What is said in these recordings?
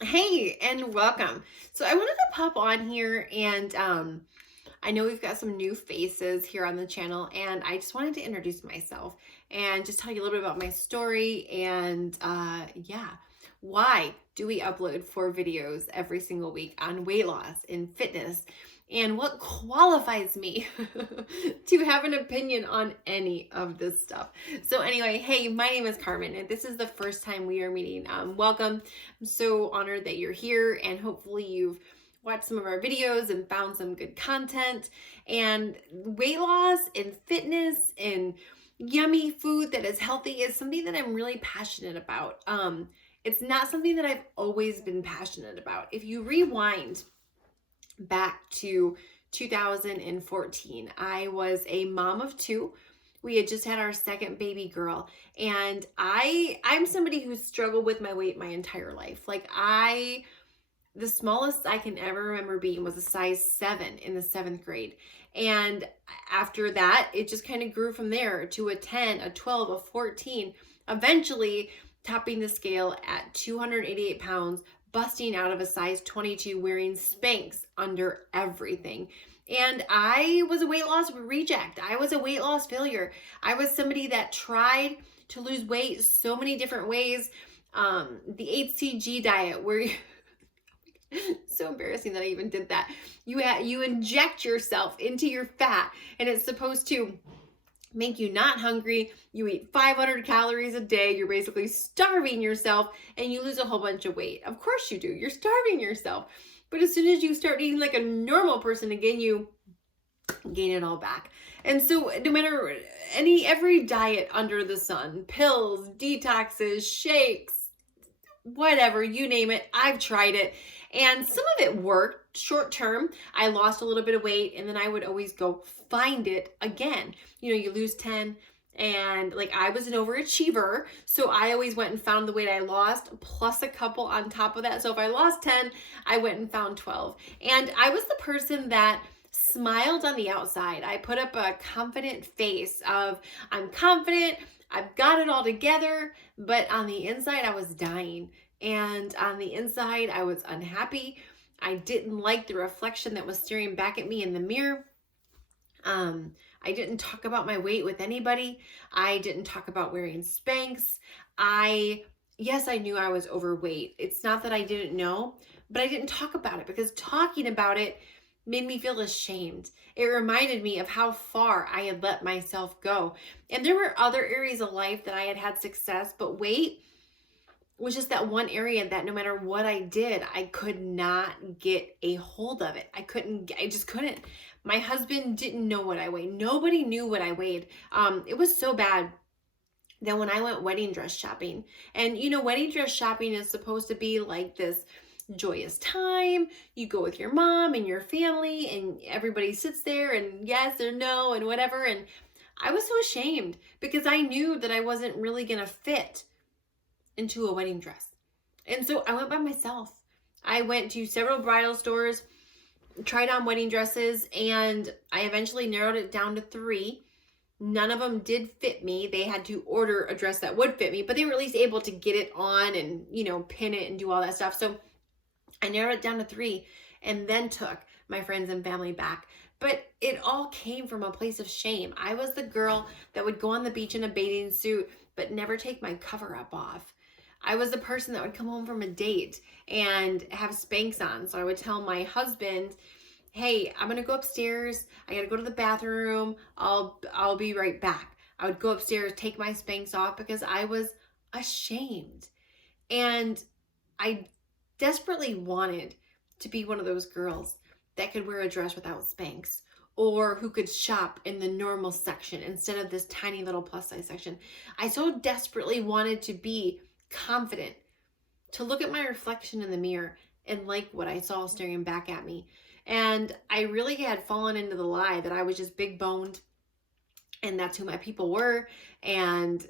Hey, and welcome. So I wanted to pop on here and I know we've got some new faces here on the channel, and I just wanted to introduce myself and just tell you a little bit about my story and yeah, why do we upload 4 videos every single week on weight loss and fitness, and what qualifies me to have an opinion on any of this stuff. So anyway, hey, my name is Carmen, and this is the first time we are meeting. Welcome. I'm so honored that you're here, and hopefully you've watched some of our videos and found some good content. And weight loss and fitness and yummy food that is healthy is something that I'm really passionate about. It's not something that I've always been passionate about. If you rewind back to 2014, I was a mom of two. We had just had our second baby girl, and I'm somebody who's struggled with my weight my entire life. The smallest I can ever remember being was a size 7 in the 7th grade. And after that, it just kind of grew from there to a 10, a 12, a 14, eventually topping the scale at 288 pounds, busting out of a size 22, wearing Spanx under everything. And I was a weight loss reject. I was a weight loss failure. I was somebody that tried to lose weight so many different ways. The HCG diet, where so embarrassing that I even did that. You inject yourself into your fat, and it's supposed to make you not hungry. You eat 500 calories a day. You're basically starving yourself, and you lose a whole bunch of weight. Of course you do. You're starving yourself. But as soon as you start eating like a normal person again, you gain it all back. And so no matter every diet under the sun, pills, detoxes, shakes, whatever, you name it, I've tried it. And some of it worked short term. I lost a little bit of weight, and then I would always go find it again. You lose 10, and like, I was an overachiever, so I always went and found the weight I lost plus a couple on top of that. So if I lost 10, I went and found 12. And I was the person that smiled on the outside. I put up a confident face of, I'm confident, I've got it all together, but on the inside I was dying. And on the inside, I was unhappy. I didn't like the reflection that was staring back at me in the mirror. I didn't talk about my weight with anybody. I didn't talk about wearing Spanx. Yes, I knew I was overweight. It's not that I didn't know, but I didn't talk about it because talking about it made me feel ashamed. It reminded me of how far I had let myself go. And there were other areas of life that I had had success, but weight was just that one area that no matter what I did, I could not get a hold of it. I just couldn't. My husband didn't know what I weighed. Nobody knew what I weighed. It was so bad that when I went wedding dress shopping, and wedding dress shopping is supposed to be like this joyous time. You go with your mom and your family, and everybody sits there and yes or no and whatever. And I was so ashamed because I knew that I wasn't really going to fit into a wedding dress. And so I went by myself. I went to several bridal stores, tried on wedding dresses, and I eventually narrowed it down to 3. None of them did fit me. They had to order a dress that would fit me, but they were at least able to get it on and, pin it and do all that stuff. So I narrowed it down to 3 and then took my friends and family back. But it all came from a place of shame. I was the girl that would go on the beach in a bathing suit, but never take my cover up off. I was the person that would come home from a date and have Spanx on. So I would tell my husband, hey, I'm going to go upstairs. I got to go to the bathroom. I'll be right back. I would go upstairs, take my Spanx off because I was ashamed. And I desperately wanted to be one of those girls that could wear a dress without Spanx, or who could shop in the normal section instead of this tiny little plus size section. I so desperately wanted to be confident, to look at my reflection in the mirror and like what I saw staring back at me. And I really had fallen into the lie that I was just big boned and that's who my people were. And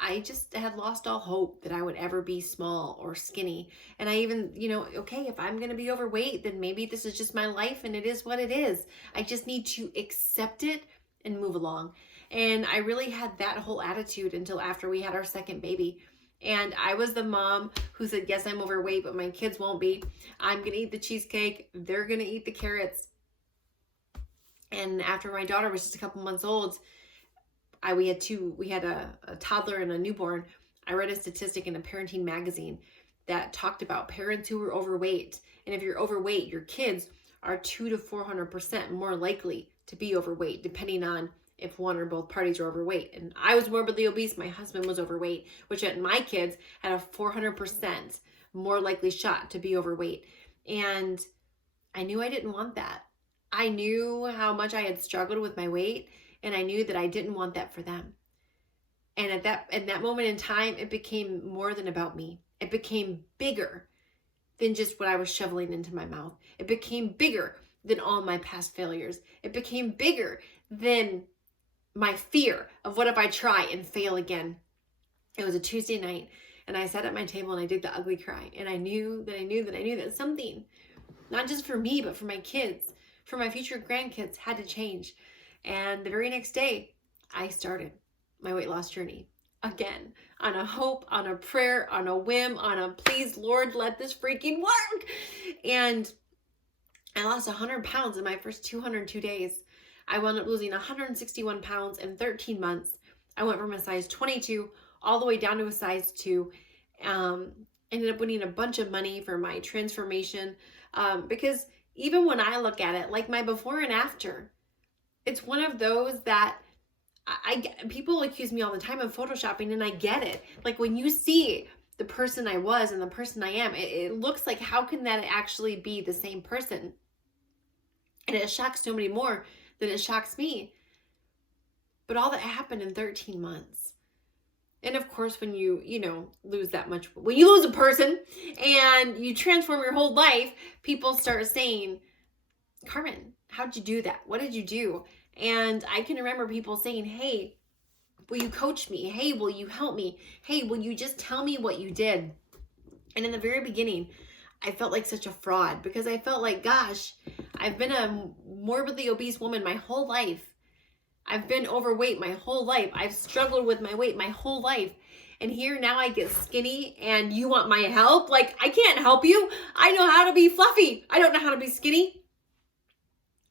I just had lost all hope that I would ever be small or skinny. And I even, okay, if I'm going to be overweight, then maybe this is just my life and it is what it is. I just need to accept it and move along. And I really had that whole attitude until after we had our second baby. And I was the mom who said, yes, I'm overweight, but my kids won't be. I'm going to eat the cheesecake. They're going to eat the carrots. And after my daughter was just a couple months old, we had a toddler and a newborn. I read a statistic in a parenting magazine that talked about parents who were overweight. And if you're overweight, your kids are 200 to 400% more likely to be overweight, depending on if one or both parties are overweight. And I was morbidly obese. My husband was overweight, which meant my kids had a 400% more likely shot to be overweight. And I knew I didn't want that. I knew how much I had struggled with my weight, and I knew that I didn't want that for them. And at that moment in time, it became more than about me. It became bigger than just what I was shoveling into my mouth. It became bigger than all my past failures. It became bigger than my fear of what if I try and fail again. It was a Tuesday night, and I sat at my table and I did the ugly cry. And I knew that something, not just for me, but for my kids, for my future grandkids, had to change. And the very next day, I started my weight loss journey again, on a hope, on a prayer, on a whim, on a please, Lord, let this freaking work. And I lost 100 pounds in my first 202 days. I wound up losing 161 pounds in 13 months. I went from a size 22 all the way down to a size 2. Ended up winning a bunch of money for my transformation, because even when I look at it, like my before and after, it's one of those that people accuse me all the time of photoshopping, and I get it. Like when you see the person I was and the person I am, it looks like, how can that actually be the same person? And it shocks nobody more than it shocks me. But all that happened in 13 months. And of course, when you lose that much, when you lose a person and you transform your whole life, people start saying, Carmen, how'd you do that? What did you do? And I can remember people saying, hey, will you coach me? Hey, will you help me? Hey, will you just tell me what you did? And in the very beginning, I felt like such a fraud, because I felt like, gosh, I've been a morbidly obese woman my whole life. I've been overweight my whole life. I've struggled with my weight my whole life. And here now I get skinny and you want my help? Like, I can't help you. I know how to be fluffy. I don't know how to be skinny.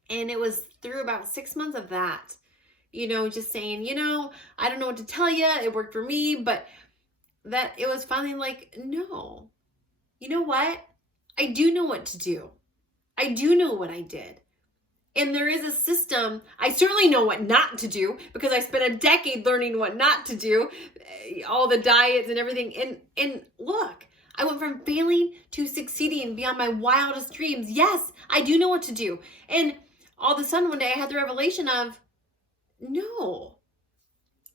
And it was through about 6 months of that, just saying, I don't know what to tell you. It worked for me, but that it was finally like, no, you know what? I do know what to do. I do know what I did. And there is a system. I certainly know what not to do, because I spent a decade learning what not to do, all the diets and everything. And look, I went from failing to succeeding beyond my wildest dreams. Yes, I do know what to do. And all of a sudden one day I had the revelation of, no,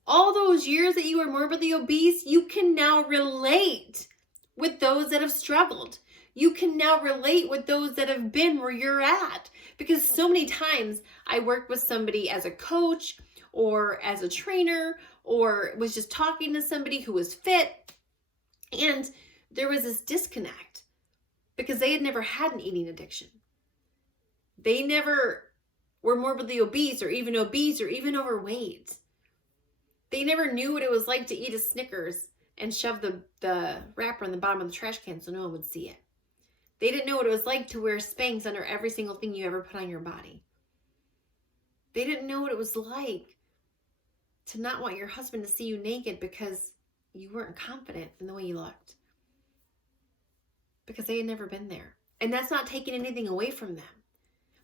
all those years that you were morbidly obese, you can now relate with those that have struggled. You can now relate with those that have been where you're at. Because so many times I worked with somebody as a coach or as a trainer, or was just talking to somebody who was fit, and there was this disconnect because they had never had an eating addiction. They never were morbidly obese or even overweight. They never knew what it was like to eat a Snickers and shove the wrapper in the bottom of the trash can so no one would see it. They didn't know what it was like to wear Spanx under every single thing you ever put on your body. They didn't know what it was like to not want your husband to see you naked because you weren't confident in the way you looked. Because they had never been there. And that's not taking anything away from them.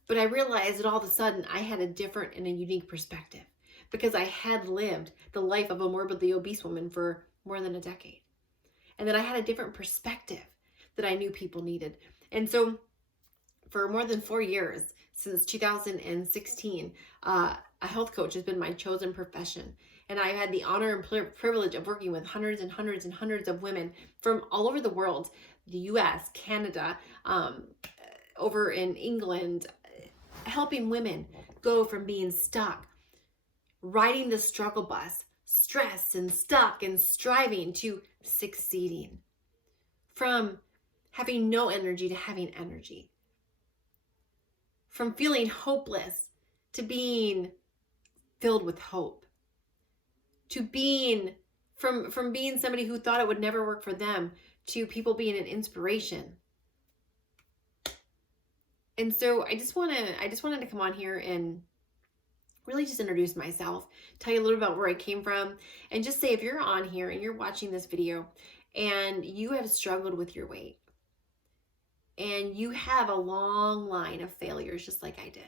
But I realized that all of a sudden I had a different and a unique perspective, because I had lived the life of a morbidly obese woman for more than a decade. And that I had a different perspective that I knew people needed. And so for more than 4 years, since 2016, a health coach has been my chosen profession. And I had the honor and privilege of working with hundreds and hundreds and hundreds of women from all over the world, the US, Canada, over in England, helping women go from being stuck, riding the struggle bus, stressed and stuck and striving, to succeeding. From having no energy to having energy. From feeling hopeless to being filled with hope. To being from being somebody who thought it would never work for them to people being an inspiration. And so I just wanted to come on here and really just introduce myself, tell you a little about where I came from, and just say if you're on here and you're watching this video and you have struggled with your weight and you have a long line of failures just like I did,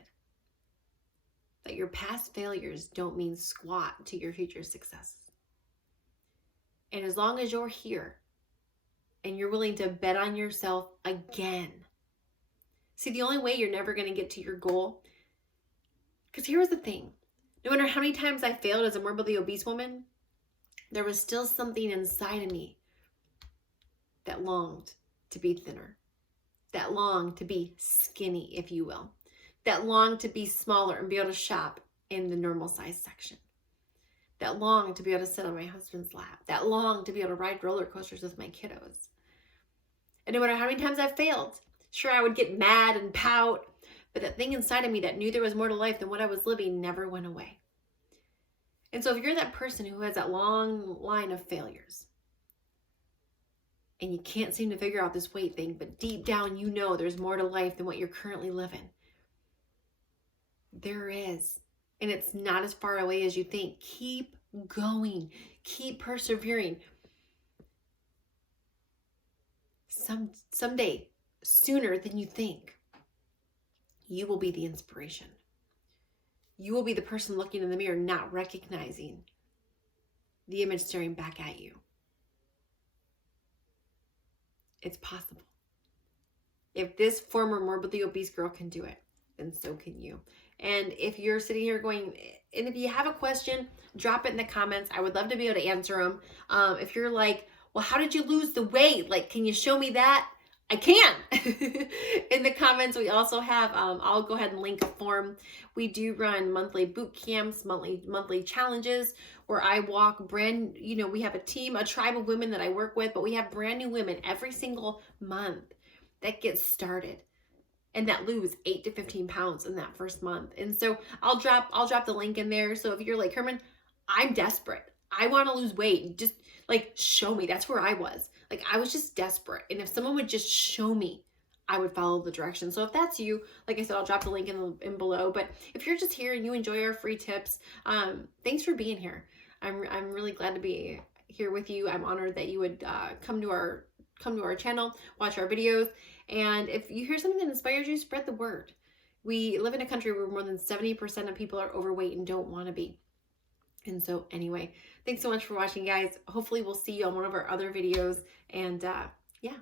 that your past failures don't mean squat to your future success. And as long as you're here and you're willing to bet on yourself again, see, the only way you're never going to get to your goal, because here's the thing, no matter how many times I failed as a morbidly obese woman, there was still something inside of me that longed to be thinner, that longed to be skinny, if you will, that longed to be smaller and be able to shop in the normal size section, that longed to be able to sit on my husband's lap, that longed to be able to ride roller coasters with my kiddos. And no matter how many times I failed, sure, I would get mad and pout, but that thing inside of me that knew there was more to life than what I was living never went away. And so if you're that person who has that long line of failures and you can't seem to figure out this weight thing, but deep down you know there's more to life than what you're currently living, there is. And it's not as far away as you think. Keep going. Keep persevering. Someday, sooner than you think, you will be the inspiration. You will be the person looking in the mirror, not recognizing the image staring back at you. It's possible. If this former morbidly obese girl can do it, then so can you. And if you're sitting here going, and if you have a question, drop it in the comments. I would love to be able to answer them. If you're like, well, how did you lose the weight? Like, can you show me that? I can. In the comments, we also have, I'll go ahead and link a form. We do run monthly boot camps, monthly challenges where I walk we have a team, a tribe of women that I work with, but we have brand new women every single month that get started and that lose 8 to 15 pounds in that first month. And so I'll drop the link in there. So if you're like, Herman, I'm desperate, I want to lose weight, just like show me. That's where I was. Like, I was just desperate. And if someone would just show me, I would follow the direction. So if that's you, like I said, I'll drop the link in below. But if you're just here and you enjoy our free tips, thanks for being here. I'm really glad to be here with you. I'm honored that you would come to our channel, watch our videos. And if you hear something that inspires you, spread the word. We live in a country where more than 70% of people are overweight and don't want to be. And so anyway, thanks so much for watching, guys. Hopefully we'll see you on one of our other videos. And yeah.